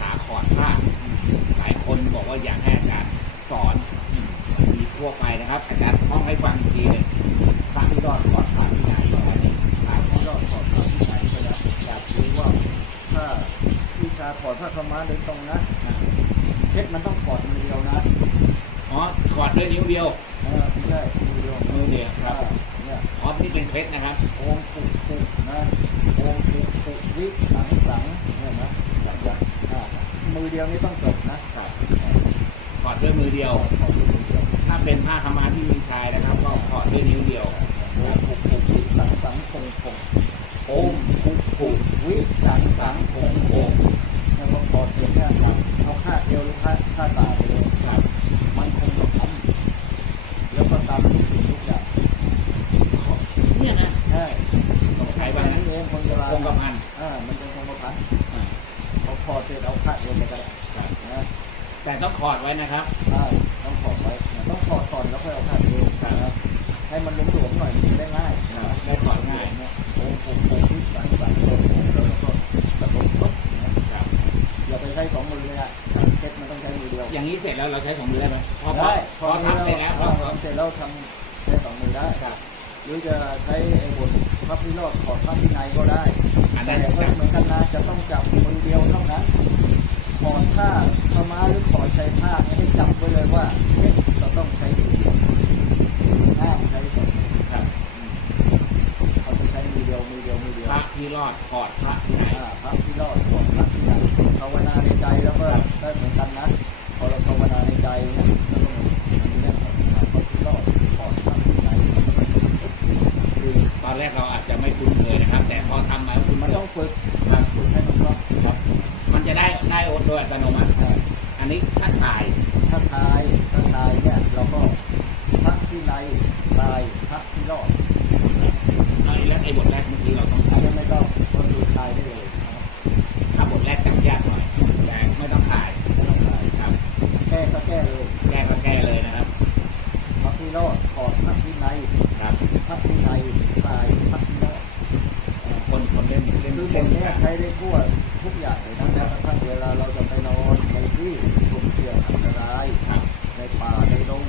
ษาขอดผ้าหลายคนบอกว่าอยากให้อาจารย์สอนมีทั่วไปนะครับอาจารย์ท่องให้ฟังอีกทีหนึงพระที่รอดขอดผ้าที่ไหนอะไรนี่พระที่เราถอดผ้าที่ไหนก็ได้อยากรู้ว่าถ้าวิชาถอดผ้าขาวม้าโดยตรงนะเพชรมันต้องถอดมือเดียวนะอ๋อขอดด้วยนิ้วเดียวเออไม่ใช่มือเดียวมือเดียวครับอ่าเนี่ยอ๋อนี่เป็นเพชรนะครับโอมปุกปุกนะโอมปุกปุกวิสังสังเนี่ยนะแบบอย่างอ่า มือเดียวนี่ต้องจบนะครับขอดด้วยมือเดียวถอดด้วยมือเดียว ถ้าเป็นผ้าขาวม้าที่มีชายนะครับ ก็ขอดด้วยนิ้วเดียวโอมปุกปุกวิสังสังคงคงโอมปุกปุกวิสังสังคงคงแล้วก็ถอดเพียงแค่หลังเอาค่าเอวหรือค่าค่าตาไปเลยครับมันคงจะทำแล้วก็ตามทุกสิ่งทุกอย่างเนี่ยนะใช่ต้องใช้บ้างแค่นะนี้เองคนโบราณคงกระพันอ่ามันเป็นคงกระพันอ่า เขาพอเสร็จเอาค่าเอวไปก็ได้ครับนะแต่ต้องขอดไว้นะครับใช่ต้องถอดไว้นะต้องถอดก่อนแล้วค่อยเอาค่าเอวนะให้มันหลวมๆหน่อยมันจะได้ง่ายนะได้ถอดง่ายเนี่ยโอ้โหโอ้โหสังสังเลยแล้วก็ตะตุกตบนะครับอย่าไปใช้สองมือเลยอะเพชรมันต้องใช้มือเดียวอย่างนี้เสร็จแล้วเราใช้สองมือได้ไหมพอพอได้พอทำเสร็จแล้วพอทำเสร็จแล้วทำใช้สองมือได้ครับหรือจะใช้ไอ้บท พับพิโรดถอดพับที่ในก็ได้อันแต่นั้นก็จับเหมือนกันนะจะต้องจับมือเดียวเท่านั้นถอดผ้าขาวม้าหรือถอดใช้ผ้าไม่ให้จับไว้เลยว่าเอ๊ะเราต้องใช้มือเดียวห้ามใช้สองมือครับเขาจะใช้มือเดียวมือเดียวมือเดียวพระที่รอดขอดพระที่ไหนอ่าพับพิโรดถอดพับที่ในภาวนาในใจแล้วก็ได้เหมือนกัน ฝึกมาฝึกให้มันคล่องครับ มันจะได้ได้โดยอัตโนมัติอันนี้ถ้าถ่ายถ้าทายถ้าทายเนี่ยเราก็พักที่ในตายพักที่รอดเอาอีกแล้วไอ้บทแรกเมื่อกี้เราต้องอันทำนี้ไม่ต้องก็คือตายได้เลยถ้าบทแรกจำยากหน่อยแต่ไม่ต้องถ่ายไม่ต้องตายครับ แก้ก็แก้เลยแก้ก็แก้เลยนะครับพักที่รอดถอดพักที่ในครับพักที่ในตายพักที่รอด คนคนเล่นเล่น คือบเล่ทนเนี้ยใช้ได้ทั่วทุกอย่างเลยนะแม้กระทั่งเวลาเราจะไปนอนในที่สุ่มเสี่ยงอันตรายในป่าในดง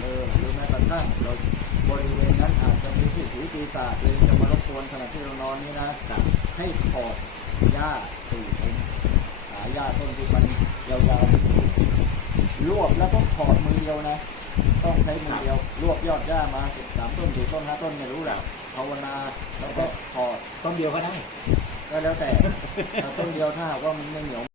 เออหรือแม้กระทั่งเราบริเวณนั้นอาจจะมีสิ่งผีปีศาจเลยจะมารบกวนขณะที่เรานอนนี่นะให้ถอดหญ้าสี่ต้นหาหญ้าต้นที่มันยาวๆรวบแล้วก็ถอดมือเดียวนะ ต้องใช้มือเดียวรวบยอดหญ้ามาสิบสามต้นสี่ต้นห้าต้นไม่รู้แหละภาวนาแล้วก็ถอดต้นเดียวก็ได้ ก็แล้วแต่แต่ต้นเดียวถ้าหากว่ามันไม่เหนียว